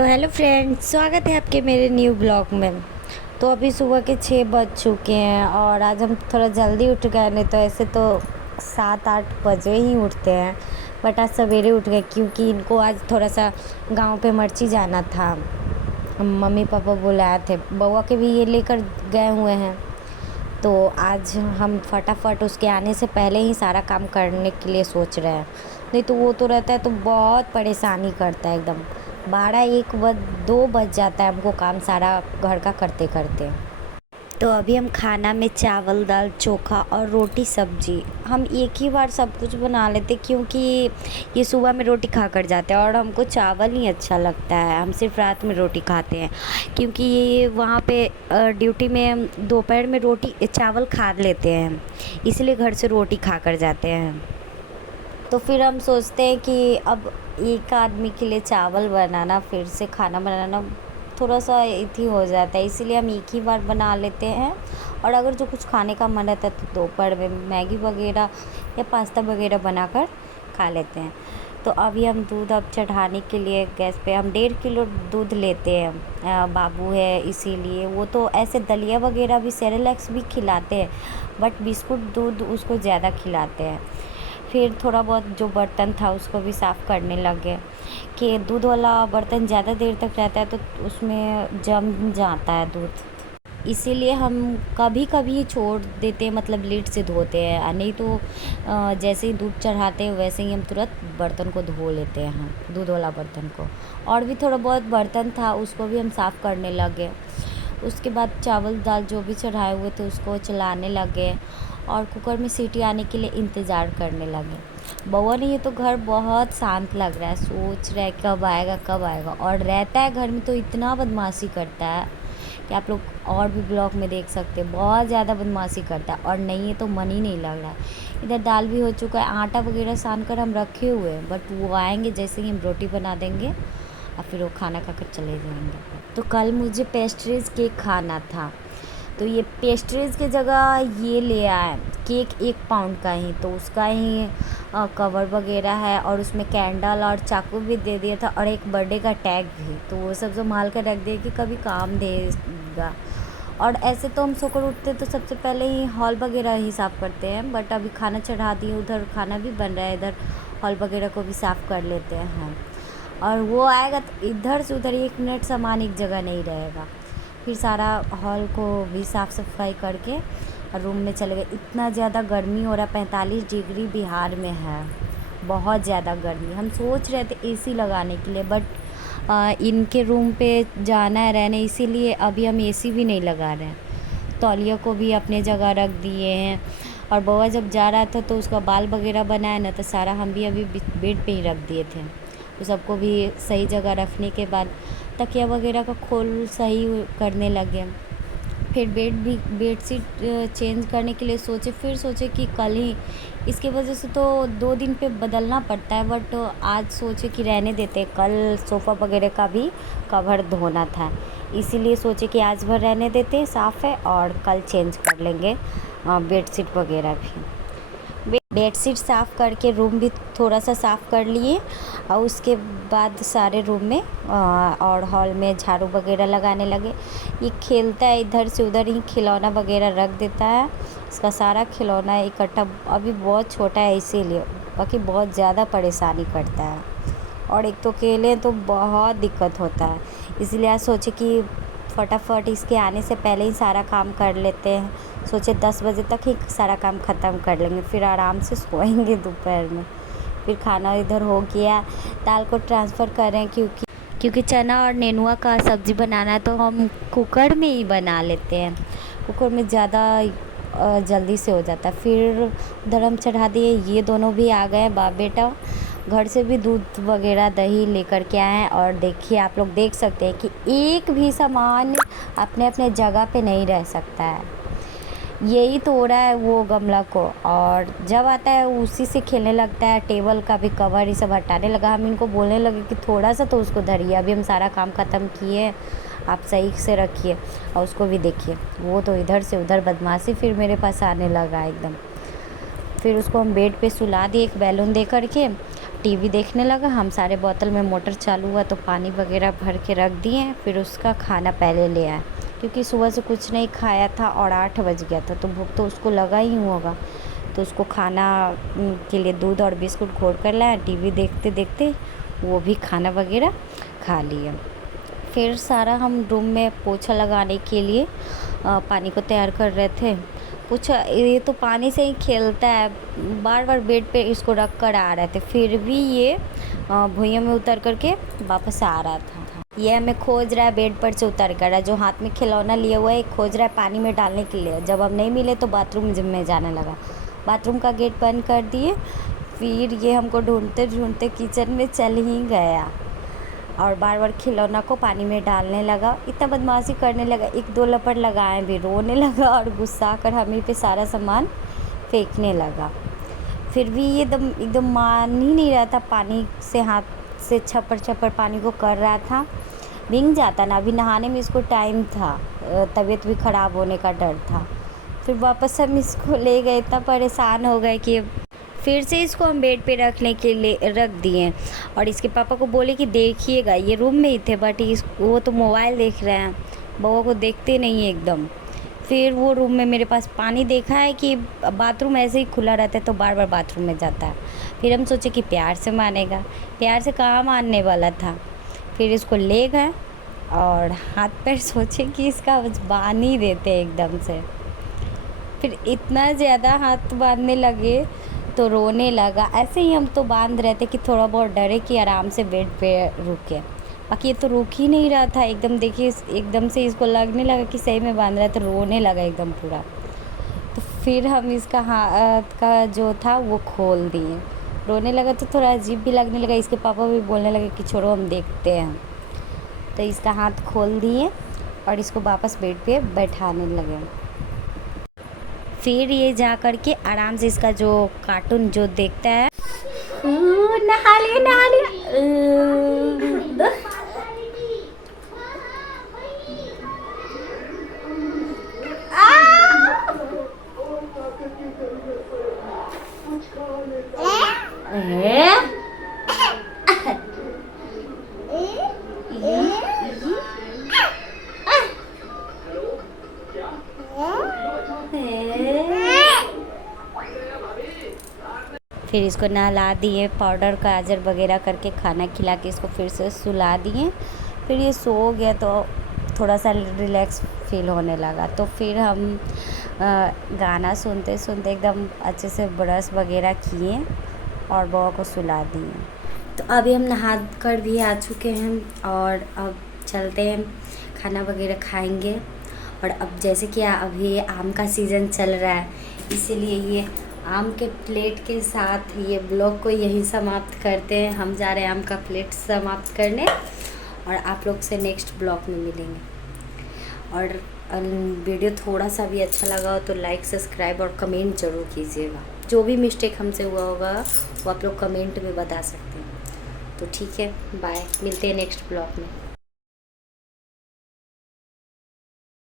तो hello friends, स्वागत है आपके मेरे न्यू ब्लॉग में। तो अभी सुबह के 6 बज चुके हैं और आज हम थोड़ा जल्दी उठ गए। नहीं तो ऐसे तो 7-8 बजे ही उठते हैं, बट आज सवेरे उठ गए क्योंकि इनको आज थोड़ा सा गांव पे मर्ची जाना था। मम्मी पापा बुलाए थे, बउआ के भी ये लेकर गए हुए हैं। तो आज हम फटाफट उसके आने से पहले ही सारा काम करने के लिए सोच रहे हैं। नहीं तो वो तो रहता है तो बहुत परेशानी करता है एकदम। 2 बज जाता है हमको काम सारा घर का करते करते। तो अभी हम खाना में चावल दाल चोखा और रोटी सब्जी हम एक ही बार सब कुछ बना लेते, क्योंकि ये सुबह में रोटी खा कर जाते हैं और हमको चावल ही अच्छा लगता है। हम सिर्फ रात में रोटी खाते हैं, क्योंकि ये वहाँ पे ड्यूटी में दोपहर में रोटी चावल खा लेते हैं, इसलिए घर से रोटी खा कर जाते हैं। तो फिर हम सोचते हैं कि अब एक आदमी के लिए चावल बनाना, फिर से खाना बनाना थोड़ा सा इथी हो जाता है, इसीलिए हम एक ही बार बना लेते हैं। और अगर जो कुछ खाने का मन रहता है तो दोपहर में मैगी वगैरह या पास्ता वगैरह बनाकर खा लेते हैं। तो अभी हम दूध अब चढ़ाने के लिए गैस पे हम 1.5 किलो दूध लेते हैं। बाबू है इसीलिए वो तो ऐसे दलिया वगैरह भी सेरेलैक्स भी खिलाते हैं, बट बिस्कुट दूध उसको ज़्यादा खिलाते हैं। फिर थोड़ा बहुत जो बर्तन था उसको भी साफ़ करने लगे कि दूध वाला बर्तन ज़्यादा देर तक रहता है तो उसमें जम जाता है दूध, इसीलिए हम कभी कभी छोड़ देते हैं, मतलब लेट से धोते हैं। नहीं तो जैसे ही दूध चढ़ाते हैं वैसे ही हम तुरंत बर्तन को धो लेते हैं, हम दूध वाला बर्तन को। और भी थोड़ा बहुत बर्तन था उसको भी हम साफ़ करने लगे। उसके बाद चावल दाल जो भी चढ़ाए हुए थे उसको चलाने लगे और कुकर में सीटी आने के लिए इंतज़ार करने लगे। बउआ ने ये तो घर बहुत शांत लग रहा है, सोच रहा है कब आएगा कब आएगा। और रहता है घर में तो इतना बदमाशी करता है कि आप लोग और भी ब्लॉग में देख सकते हैं, बहुत ज़्यादा बदमाशी करता है। और नहीं है तो मन ही नहीं लग रहा है। इधर दाल भी हो चुका है, आटा वगैरह सान कर हम रखे हुए हैं, बट वो आएंगे जैसे ही हम रोटी बना देंगे और फिर वो खाना खाकर चले जाएंगे। तो कल मुझे पेस्ट्रीज़ केक खाना था, तो ये पेस्ट्रीज़ की जगह ये ले आए केक 1 पाउंड का ही। तो उसका ही कवर वगैरह है और उसमें कैंडल और चाकू भी दे दिया था और एक बर्थडे का टैग भी। तो वो सब संभाल कर रख दिया कि कभी काम देगा। और ऐसे तो हम सोकर उठते तो सबसे पहले ही हॉल वगैरह ही साफ़ करते हैं, बट अभी खाना चढ़ा दिए, उधर खाना भी बन रहा है, इधर हॉल वगैरह को भी साफ़ कर लेते हैं। और वो आएगा तो इधर से उधर 1 मिनट सामान एक जगह नहीं रहेगा। फिर सारा हॉल को भी साफ़ सफाई करके रूम में चले गए। इतना ज़्यादा गर्मी हो रहा है, 45 डिग्री बिहार में है, बहुत ज़्यादा गर्मी। हम सोच रहे थे एसी लगाने के लिए, बट इनके रूम पे जाना है रहने, इसीलिए अभी हम एसी भी नहीं लगा रहे हैं। तौलिया को भी अपने जगह रख दिए हैं। और बउआ जब जा रहा था तो उसका बाल वगैरह बनाया ना, तो सारा हम भी अभी बेड पे ही रख दिए थे। तो सबको भी सही जगह रखने के बाद तकिया वगैरह का खोल सही करने लगे। फिर बेडशीट चेंज करने के लिए सोचे कि कल ही, इसके वजह से तो 2 दिन पे बदलना पड़ता है, बट आज सोचे कि रहने देते। कल सोफ़ा वगैरह का भी कवर धोना था, इसीलिए सोचे कि आज भर रहने देते साफ़ है और कल चेंज कर लेंगे बेडशीट वगैरह भी। बेडशीट साफ़ करके रूम भी थोड़ा सा साफ़ कर लिए और उसके बाद सारे रूम में और हॉल में झाड़ू वगैरह लगाने लगे। ये खेलता है, इधर से उधर ही खिलौना वगैरह रख देता है। इसका सारा खिलौना इकट्ठा, अभी बहुत छोटा है इसीलिए, बाकी बहुत ज़्यादा परेशानी करता है। और एक तो अकेले तो बहुत दिक्कत होता है, इसलिए आज सोचे कि फटाफट इसके आने से पहले ही सारा काम कर लेते हैं। सोचे 10 बजे तक ही सारा काम ख़त्म कर लेंगे, फिर आराम से सोएंगे दोपहर में। फिर खाना इधर हो गया, दाल को ट्रांसफ़र करें क्योंकि चना और नेनुआ का सब्ज़ी बनाना है तो हम कुकर में ही बना लेते हैं। कुकर में ज़्यादा जल्दी से हो जाता है। फिर उधर हम चढ़ा दिए, ये दोनों भी आ गए बाप बेटा, घर से भी दूध वगैरह दही लेकर के आए हैं। और देखिए आप लोग देख सकते हैं कि एक भी सामान अपने अपने जगह पे नहीं रह सकता है। यही तोड़ा है वो गमला को, और जब आता है उसी से खेलने लगता है। टेबल का भी कवर ये सब हटाने लगा। हम इनको बोलने लगे कि थोड़ा सा तो उसको धरिए, अभी हम सारा काम ख़त्म किए, आप सही से रखिए। और उसको भी देखिए, वो तो इधर से उधर बदमाशी फिर मेरे पास आने लगा एकदम। फिर उसको हम बेड पे सुला दिए एक बैलून दे कर के, टीवी देखने लगा। हम सारे बोतल में मोटर चालू हुआ तो पानी वगैरह भर के रख दिए। फिर उसका खाना पहले ले आए क्योंकि सुबह से कुछ नहीं खाया था और 8 बज गया था तो भूख तो उसको लगा ही होगा। तो उसको खाना के लिए दूध और बिस्कुट घोल कर लाया। टीवी देखते देखते वो भी खाना वगैरह खा लिया। फिर सारा हम रूम में पोछा लगाने के लिए पानी को तैयार कर रहे थे। पोछा ये तो पानी से ही खेलता है, बार बार बेड पे इसको रख कर आ रहे थे, फिर भी ये भुइयां में उतर करके वापस आ रहा था। ये हमें खोज रहा है, बेड पर से उतर कर जो हाथ में खिलौना लिया हुआ है खोज रहा है पानी में डालने के लिए। जब हम नहीं मिले तो बाथरूम में जाने लगा। बाथरूम का गेट बंद कर दिए। फिर ये हमको ढूंढते ढूंढते किचन में चल ही गया और बार बार खिलौना को पानी में डालने लगा। इतना बदमाशी करने लगा, 1-2 लपड़ लगाए भी, रोने लगा और गुस्सा कर हमें पे सारा सामान फेंकने लगा। फिर भी ये एकदम मान ही नहीं रहा था। पानी से हाथ से छपर पानी को कर रहा था। भीग जाता ना, अभी नहाने में इसको टाइम था, तबीयत भी ख़राब होने का डर था। फिर वापस हम इसको ले गए, इतना परेशान हो गए कि फिर से इसको हम बेड पे रखने के लिए रख दिए और इसके पापा को बोले कि देखिएगा। ये रूम में ही थे बट वो तो मोबाइल देख रहे हैं, बउआ को देखते नहीं एकदम। फिर वो रूम में मेरे पास पानी देखा है कि बाथरूम ऐसे ही खुला रहता है तो बार बार बाथरूम में जाता है। फिर हम सोचे कि प्यार से मानेगा, प्यार से कहाँ मानने वाला था। फिर इसको ले गए और हाथ पैर सोचे कि इसका बांध ही देते एकदम से। फिर इतना ज़्यादा हाथ बांधने लगे तो रोने लगा। ऐसे ही हम तो बांध रहे थे कि थोड़ा बहुत डरे कि आराम से बेड पे रुके, बाकी ये तो रुक ही नहीं रहा था। एकदम देखिए, एकदम से इसको लगने लगा कि सही में बांध रहा है तो रोने लगा एकदम पूरा। तो फिर हम इसका हाथ का जो था वो खोल दिए। रोने लगा तो थोड़ा अजीब भी लगने लगा। इसके पापा भी बोलने लगे कि छोड़ो हम देखते हैं। तो इसका हाथ खोल दिए और इसको वापस बेड पे बैठाने लगे। फिर ये जा कर के आराम से इसका जो कार्टून जो देखता है, नहा लिया फिर इसको नहला दिए, पाउडर गाजर वगैरह करके खाना खिला के इसको फिर से सुला दिए। फिर ये सो गया तो थोड़ा सा रिलैक्स फील होने लगा। तो फिर हम गाना सुनते सुनते एकदम अच्छे से ब्रश वगैरह किए और बउआ को सुला दिए। तो अभी हम नहा कर भी आ चुके हैं और अब चलते हैं खाना वगैरह खाएंगे। और अब जैसे कि अभी आम का सीज़न चल रहा है, इसीलिए ये आम के प्लेट के साथ ये ब्लॉग को यहीं समाप्त करते हैं। हम जा रहे हैं आम का प्लेट समाप्त करने और आप लोग से नेक्स्ट ब्लॉग में मिलेंगे। और वीडियो थोड़ा सा भी अच्छा लगा हो तो लाइक, सब्सक्राइब और कमेंट ज़रूर कीजिएगा। जो भी मिस्टेक हमसे हुआ होगा वो आप लोग कमेंट में बता सकते हैं। तो ठीक है, बाय, मिलते हैं नेक्स्ट ब्लॉग में।